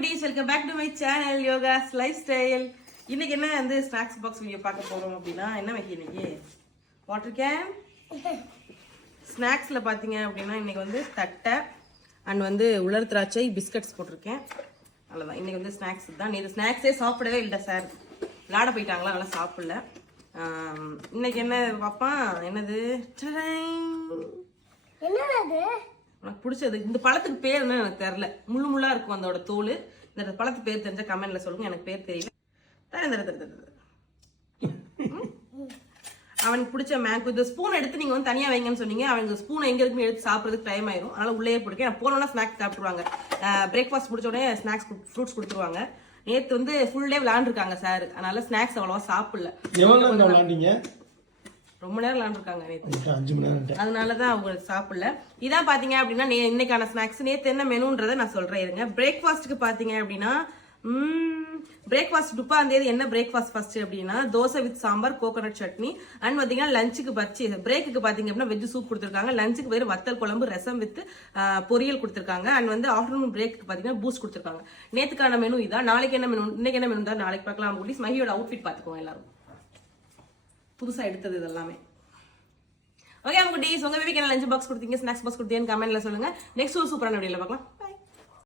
குட்டீஸ், welcome back to my channel Yoga's lifestyle. இன்னைக்கு என்ன வந்து ஸ்நாக்ஸ் பாக்ஸ் வீடியோ பார்க்க போறோம் அப்படின்னா, என்ன வைக்க இன்னைக்கு வாட்டர் கேன் ஸ்நாக்ஸ்ல பாத்தீங்க அப்படின்னா இன்னைக்கு வந்து தட்டை அண்ட் வந்து உலர் திராட்சை பிஸ்கட்ஸ் போட்டிருக்கேன். அவ்வளோதான் இன்னைக்கு வந்து ஸ்நாக்ஸ் தான். நீ ஸ்நாக்ஸே சாப்பிடவே இல்லை சார், விளாட போயிட்டாங்களா, அதெல்லாம் சாப்பிடல. இன்னைக்கு என்ன பாப்பான், என்னது உனக்கு பிடிச்சது இந்த பழத்துக்கு பேர் என்ன எனக்கு தெரியல, முள்ளு முள்ளா இருக்கும் அதோட தோல். இந்த பழத்துக்கு பேர் தெரிஞ்ச கமெண்ட்ல சொல்லுங்க, எனக்கு பேர் தெரியல. அவனுக்கு பிடிச்ச மேங்கோ. இந்த ஸ்பூன் எடுத்து நீங்க வந்து தனியா வைங்கன்னு சொன்னீங்க. அவனுக்கு ஸ்பூன் எங்க இருக்குன்னு எடுத்து சாப்பிட்றதுக்கு டைம் ஆயிரும், அதனால உள்ளே போட்டுருக்கேன். போனோன்னா ஸ்நாக்ஸ் சாப்பிட்டுருவாங்க. பிரேக்ஃபாஸ்ட் முடிச்ச உடனே ஸ்நாக்ஸ் ஃப்ரூட்ஸ் கொடுத்துருவாங்க. நேற்று வந்து ஃபுல் டே விளாண்டுருக்காங்க சார், அதனால ஸ்நாக்ஸ் அவ்வளவா சாப்பிடல. ரொம்ப நேரம் விளாண்டுருக்காங்க நேற்று, 5 மணி நேரம். அதனாலதான் அவங்க சாப்பிடல. இதான் பாத்தீங்க அப்படின்னா இன்னைக்கான ஸ்நாக்ஸ். நேற்று என்ன மெனுன்றதை நான் சொல்றேன் இருங்க. பிரேக்ஃபாஸ்ட்டுக்கு பாத்தீங்க அப்படின்னா பிரேக்ஃபாஸ்ட் 30ஆம் என்ன பிரேக்ஃபாஸ்ட் ஃபர்ஸ்ட் அப்படின்னா dosa with sambar coconut chutney. And பாத்தீங்கன்னா லஞ்சுக்கு பச்சி பிரேக்குக்கு பாத்தீங்க அப்படின்னா வெஜ் சூப் கொடுத்துருக்காங்க. லஞ்சுக்கு பேர் வத்தல் குழம்பு ரசம் வித் பொரியல் கொடுத்துருக்காங்க. அண்ட் வந்து ஆஃப்டர்நூன் பிரேக்கு பாத்தீங்கன்னா பூஸ்ட் கொடுத்துருக்காங்க. நேத்துக்கான மெனு இதான். நாளைக்கு என்ன மெனு, இன்னைக்கு என்ன மெனு தான் நாளைக்கு பார்க்கலாம். குட்டீஸ், மகியோட அவுட்ஃபிட் பாத்துக்கோங்க எல்லாரும், புதுசா எடுத்தது இது எல்லாமே. ஓகே குட்டீஸ், உங்க பேபிக்கு என்ன லஞ்ச் பாக்ஸ் கொடுத்தீங்க, ஸ்நாக்ஸ் பாக்ஸ் கொடுத்தீங்கன்னு கமெண்ட்ல சொல்லுங்க. நெக்ஸ்ட் ஒரு சூப்பரான வீடியோல பார்க்கலாம்.